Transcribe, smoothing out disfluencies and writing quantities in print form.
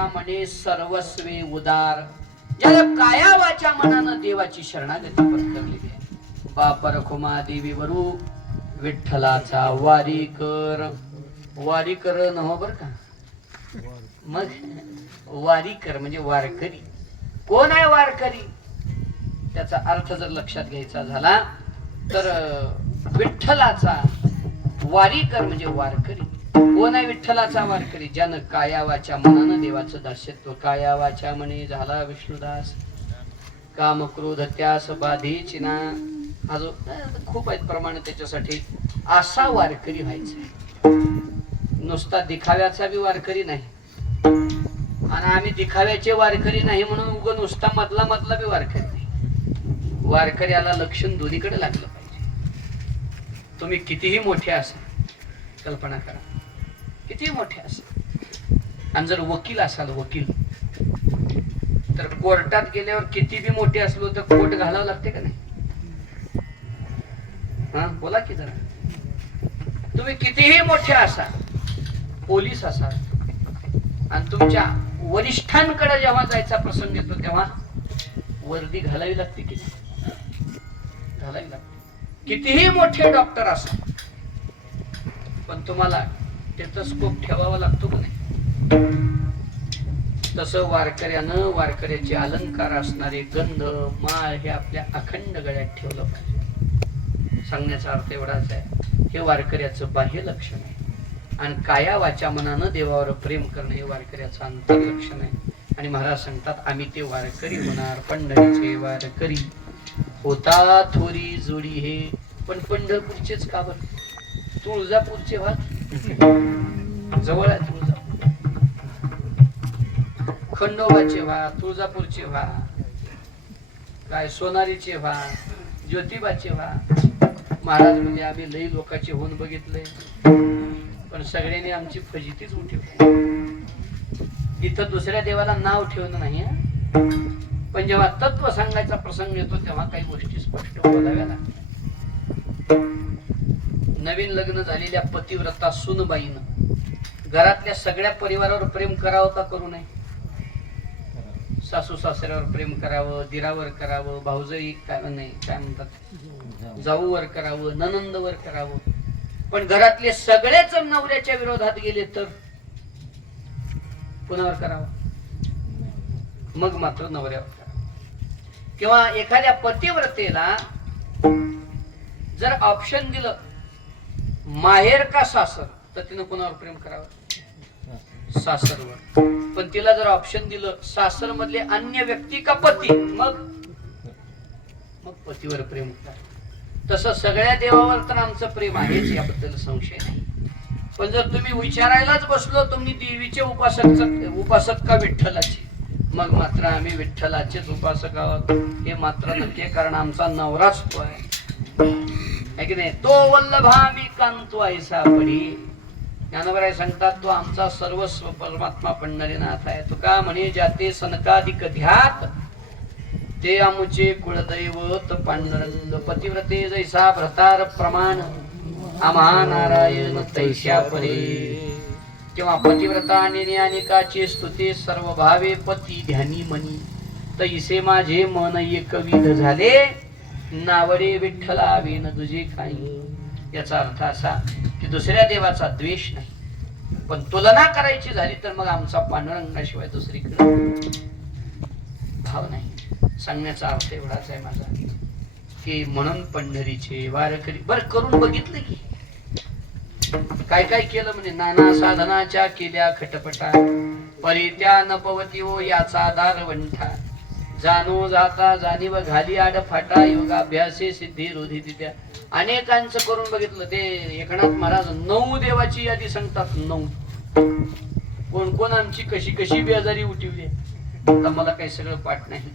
वाचा म्हणे सर्वस्वे उदार, ज्याला काया वाचा मनानं देवाची शरणागती पत्करलेली आहे. बाप रखुमा देवी वरू विठ्ठलाचा वारी कर. वारी कर नव्ह बर का, मग वारी कर म्हणजे वारकरी. कोण आहे वारकरी, त्याचा अर्थ जर लक्षात घ्यायचा झाला तर विठ्ठलाचा वारी कर म्हणजे वारकरी. कोण आहे विठ्ठलाचा वारकरी, ज्यानं काया वाचा मनानं देवाचं दास्यत्व. काया वाचा म्हणे झाला विष्णुदास, काम क्रोध त्यास बाधी चिना. हा जो खूप आहेत प्रमाण त्याच्यासाठी. असा वारकरी व्हायचा, नुसता दिखाव्याचा बी वारकरी नाही. आणि आम्ही दिखाव्याचे वारकरी नाही म्हणून उग नुसता मधला मधला बी वारकरी नाही. वारकऱ्याला लक्षण दोन्हीकडे लागलं पाहिजे. तुम्ही कितीही मोठे असाल, कल्पना करा, कितीही मोठे असाल, आणि जर वकील असाल, वकील, तर कोर्टात गेल्यावर किती बी मोठे असलो तर कोट घालावं लागते का नाही? हा बोला की जरा. तुम्ही कितीही मोठे असाल, पोलीस असाल, आणि तुमच्या वरिष्ठांकडे जेव्हा जायचा प्रसंग येतो तेव्हा वर्दी घालावी लागते की नाही? घालावी लागते. कितीही मोठे डॉक्टर असाल, पण तुम्हाला टेथोस्कोप ठेवावा लागतो का नाही? तसं वारकऱ्यानं वारकऱ्याचे अलंकार असणारे गंध माळ हे आपल्या अखंड गळ्यात ठेवलं पाहिजे. सांगण्याचा अर्थ एवढाच आहे, हे वारकऱ्याचं बाह्य लक्षण आहे. आणि काया वाचा मनानं देवावर प्रेम करणं हे वारकऱ्याचं अंतर लक्षण आहे. आणि महाराज सांगतात आम्ही ते वारकरी होणार, पंढरीचे वारकरी होता थोरी जोडी हे. पण पंढरपूरचेच का बरं? तुळजापूरचे व्हा, जवळ आहे तुळजापूर. खंडोबाचे व्हा, तुळजापूरचे व्हा, काय सोनारीचे व्हा, ज्योतिबाचे व्हा. महाराज म्हणजे आम्ही लई लोकांचे होऊन बघितले, पण सगळ्यांनी आमची फजितीच उठवली. इथं दुसऱ्या देवाला नाव ठेवणं नाही, पण जेव्हा तत्व सांगायचा प्रसंग येतो तेव्हा काही गोष्टी स्पष्ट बोलाव्या लागतात. नवीन लग्न झालेल्या पतिव्रता सुनबाईनं घरातल्या सगळ्या परिवारावर प्रेम करावं का करू नये? सासू सासऱ्यावर प्रेम करावं, दिरावर करावं, भाऊजाई काय नाही काय म्हणतात, जाऊवर करावं, ननंदवर करावं. पण घरातले सगळेच नवऱ्याच्या विरोधात गेले तर कुणावर करावं? मग मात्र नवऱ्यावर करावं. किंवा एखाद्या पतिव्रतेला जर ऑप्शन दिलं माहेर का सासर, तर तिनं कुणावर प्रेम करावं? सासरवर. पण तिला जर ऑप्शन दिलं सासर मधले अन्य व्यक्ती का पती, मग पतीवर प्रेम करा. तसं सगळ्या देवावर तर आमचं प्रेम आहेच, याबद्दल संशय नाही. पण जर तुम्ही विचारायलाच बसलो तुम्ही देवीचे उपासक का विठ्ठलाचे, मग मात्र आम्ही विठ्ठलाचेच उपासक आहोत हे मात्र नक्की. कारण आमचा नवराच तो आहे की नाही? तो वल्लभा मी कांतो ऐसा पडी. ज्ञानोबराय सांगतात तो आमचा सर्वस्व परमात्मा पंढरीनाथ आहे. तुका म्हणे जाते सनकाधिक ध्यात, ते आमुचे कुळदैवत पांडुरंग. पतिव्रते जैसा भ्रतार प्रमाण, आम्हा नारायण तैशा परे. किंवा पतिव्रता निनियानिकाची स्तुती सर्व भावे पती ध्यानी मनी. तैसे माझे मन एकविध झाले, नावडे विठ्ठला विन तुझे काही. याचा अर्थ असा की दुसऱ्या देवाचा द्वेष नाही, पण तुलना करायची झाली तर मग आमचा पांडुरंगाशिवाय दुसरीकडे भाव नाही. सांगण्याचा अर्थ एवढाच आहे माझा की म्हणून पंढरीचे वारकरी. बरं करून बघितलं की काय काय केलं म्हणजे नाना साधनाच्या केल्या खटपटा, परित्या न पवती ओ याचा आधार वंठा. जाणू जाता जाणीव घाली आड फाटा, योगाभ्यासे सिद्धी रोधी तिथ्या. अनेकांचं करून बघितलं. ते एकनाथ महाराज 9 देवाची यादी सांगतात. 9 कोण कोण आमची कशी कशी बेजारी उठवली. आता मला काही सगळं पाठ नाही.